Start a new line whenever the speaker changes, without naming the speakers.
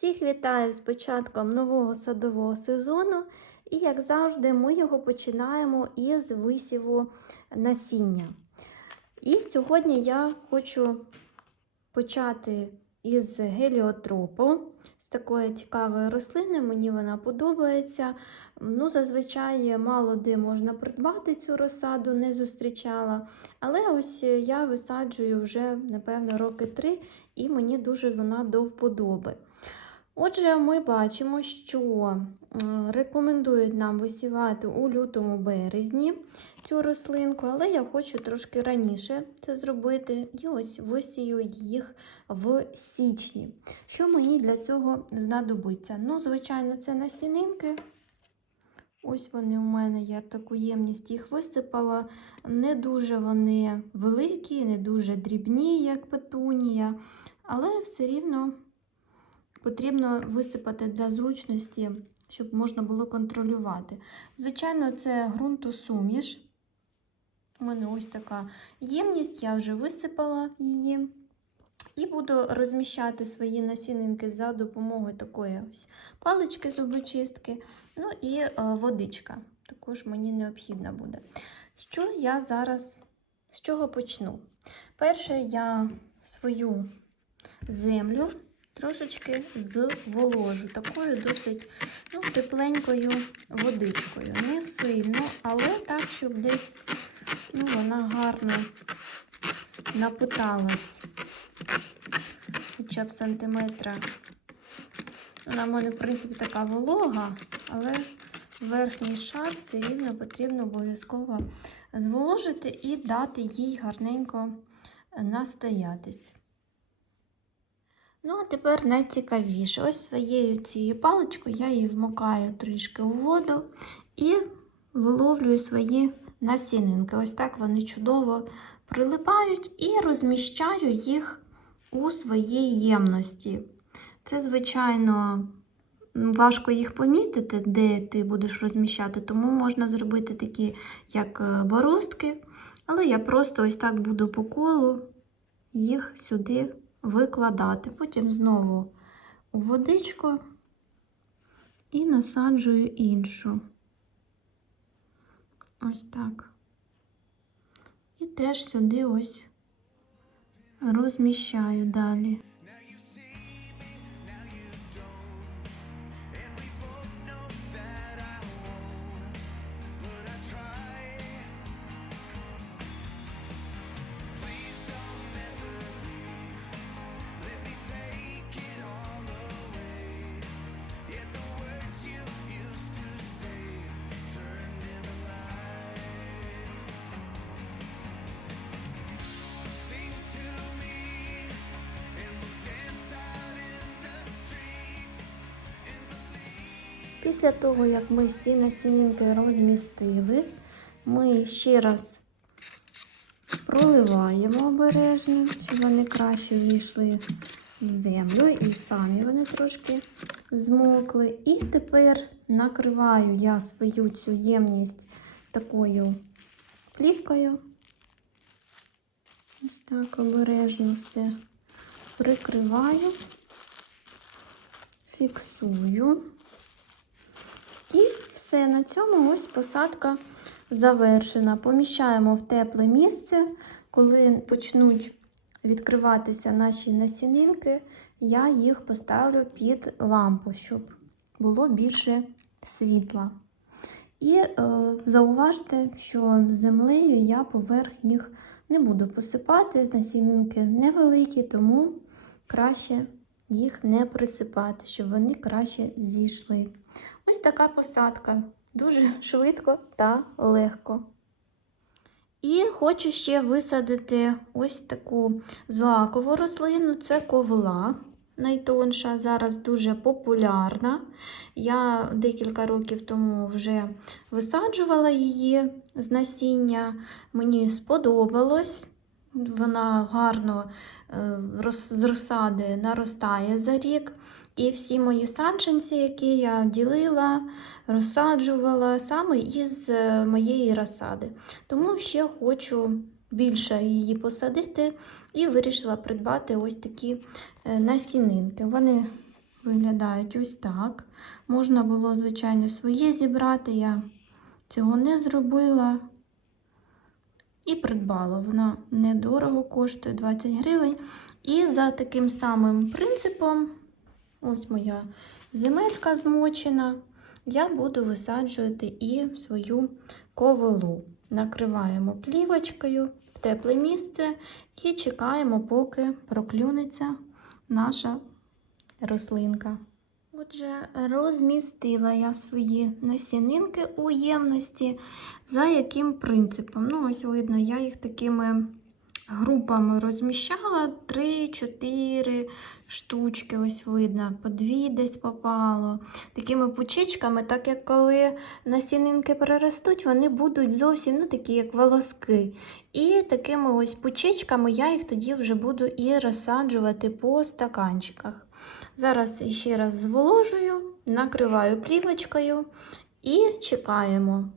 Всіх вітаю з початком нового садового сезону. І, як завжди, ми його починаємо із висіву насіння. І сьогодні я хочу почати із геліотропу, з такої цікавої рослини. Мені вона подобається. Ну, Зазвичай мало де можна придбати цю розсаду, не зустрічала. Але ось я висаджую вже, напевно, роки три, і мені дуже вона до вподоби. Отже, ми бачимо, що рекомендують нам висівати у лютому березні цю рослинку, але я хочу трошки раніше це зробити. І ось висію їх в січні. Що мені для цього знадобиться? Ну, звичайно, це насінинки. Ось вони у мене, я таку ємність їх висипала. Не дуже вони великі, не дуже дрібні, як петунія, але все рівно. Потрібно висипати для зручності, щоб можна було контролювати. Звичайно, це ґрунтосуміш. У мене ось така ємність, я вже висипала її. І буду розміщати свої насінинки за допомогою такої ось палички зубочистки. Ну і е, водичка. Також мені необхідна буде. Що я зараз з чого почну? Перше, я свою землю трошечки зволожу такою досить ну, тепленькою водичкою. Не сильно, але так, щоб десь ну, вона гарно напиталась хоча б сантиметра. Вона в мене, в принципі, така волога, але верхній шар все рівно потрібно обов'язково зволожити і дати їй гарненько настоятись. Ну, а тепер найцікавіше. Ось своєю цією паличкою я її вмокаю трішки у воду і виловлюю свої насінинки. Ось так вони чудово прилипають і розміщаю їх у своїй ємності. Це, звичайно, важко їх помітити, де ти будеш розміщати, тому можна зробити такі, як бороздки. Але я просто ось так буду по колу їх сюди викладати. Потім знову у водичку і насаджую іншу. Ось так. І теж сюди ось розміщаю далі. Після того, як ми всі насінинки розмістили, ми ще раз проливаємо обережно, щоб вони краще війшли в землю і самі вони трошки змокли. І тепер накриваю я свою цю ємність такою плівкою. Ось так обережно все прикриваю, фіксую. І все, на цьому ось посадка завершена. Поміщаємо в тепле місце. Коли почнуть відкриватися наші насінинки, я їх поставлю під лампу, щоб було більше світла. І е, зауважте, що землею я поверх їх не буду посипати. Насінинки невеликі, тому краще їх не присипати, щоб вони краще зійшли. Ось така посадка. Дуже швидко та легко. І хочу ще висадити ось таку злакову рослину це ковла. Найтонша, зараз дуже популярна. Я декілька років тому вже висаджувала її з насіння. Мені сподобалось. Вона гарно з розсади наростає за рік. І всі мої саджанці, які я ділила, розсаджувала саме із моєї розсади. Тому ще хочу більше її посадити і вирішила придбати ось такі насінинки. Вони виглядають ось так. Можна було, звичайно, своє зібрати. Я цього не зробила і придбала. Вона недорого коштує 20 гривень. І за таким самим принципом, ось моя земелька змочена, я буду висаджувати і свою ковилу. Накриваємо плівочкою в тепле місце і чекаємо, поки проклюнеться наша рослинка. Отже, розмістила я свої насінинки у ємності. За яким принципом? Ну, ось видно, я їх такими групами розміщала 3-4 штучки, ось видно, по дві десь попало. Такими пучечками, так як коли насінинки переростуть, вони будуть зовсім ну, такі, як волоски. І такими ось пучечками я їх тоді вже буду і розсаджувати по стаканчиках. Зараз ще раз зволожую, накриваю плівочкою і чекаємо,